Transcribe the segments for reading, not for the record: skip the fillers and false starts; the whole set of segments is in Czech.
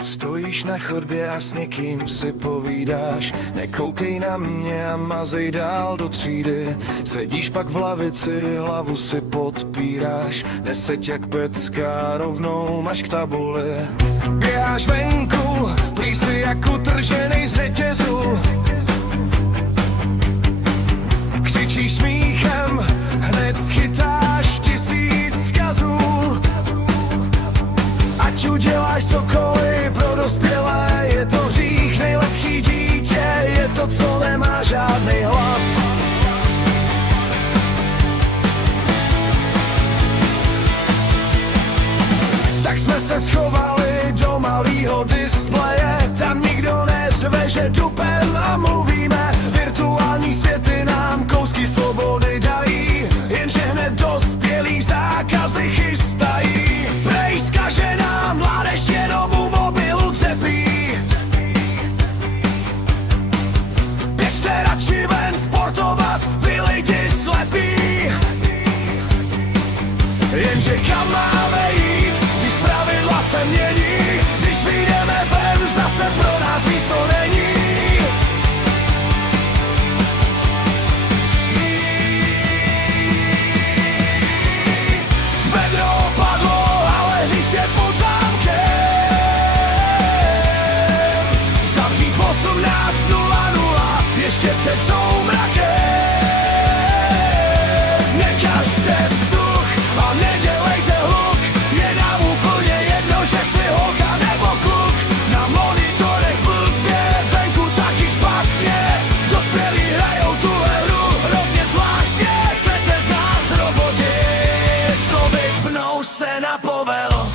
Stojíš na chodbě a s někým si povídáš. Nekoukej na mě a mazej dál do třídy. Sedíš pak v lavici, hlavu si podpíráš. Neseď jak pecka, rovnou máš k tabuli. Běháš venku, prý si jak utrženej z řetězu. Křičíš smíchem, hned schytáš 1000 vzkazů. Ať uděláš cokoliv pro dospělé, je to hřích, nejlepší dítě je to, co nemá žádný hlas. Tak jsme se schovali do malýho displeje, tam nikdo neřve, že dupem a mluvíme. Virtuální světy nám kousky svobody dají, jenže hned dospělí zákazy chystají. Prej zkažená mládež jenom u mobilu dřepí. Běžte radši ven sportovat, vy lidi slepí. Jenže kam máme jít, když pravidla se mění, když vyjdeme ven, zase pro nás místo není. Vedro padlo, ale hřiště pod zámkem. Zavřít v 18:00, ještě před soumrakem. Nekažte vzduch a nedělejte hluk, je nám úplně jedno, že jsi holka nebo kluk. Na monitorech blbě, venku taky špatně, dospělí hrajou tuhle hru hrozně zvláštně. Chcete z nás roboti, co vypnou se na povel.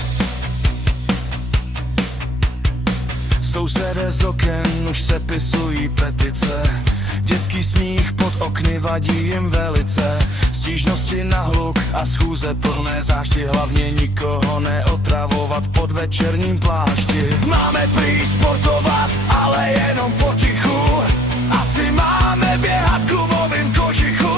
Sousedé z oken už sepisují petice. Dětský smích pod okny vadí jim velice. Stížnosti na hluk a schůze plné zášti, hlavně nikoho neotravovat pod večerním plášti. Máme prý sportovat, ale jenom potichu. Asi máme běhat klubovým kožichu.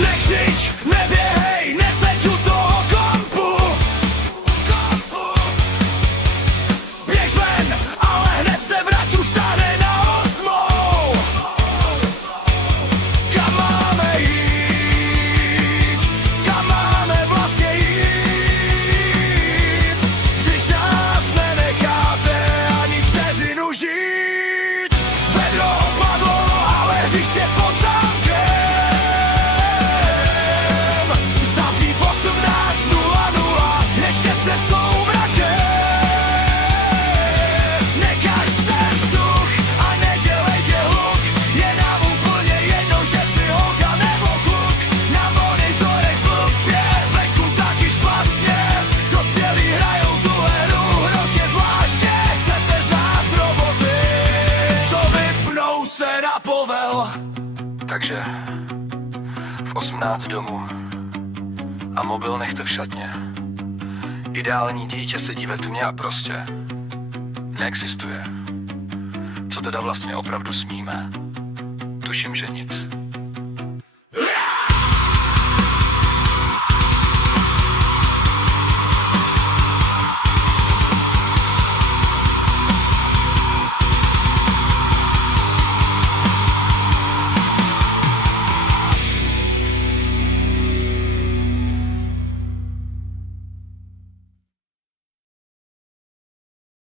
Nekřič, neběhej, neseď u toho kompu. Běž ven, ale hned se vrať, už tady na 8. Kam máme jít, kam máme vlastně jít, když nás nenecháte ani vteřinu žít. Vedro padlo, ale hřiště pod zámkem. Zavřít v 18:00, ještě před soumrakem. Nekažte vzduch a nedělejte hluk, je nám úplně jedno, že jsi holka nebo kluk. Na monitorech blbě, venku taky špatně, dospělí hrajou tuhle hru hrozně zvláštně. Chcete z nás roboty, co vypnou se na povel. Takže v 18 domů a mobil nechte v šatně. Ideální dítě sedí ve tmě a prostě neexistuje. Co teda vlastně opravdu smíme? Tuším, že nic.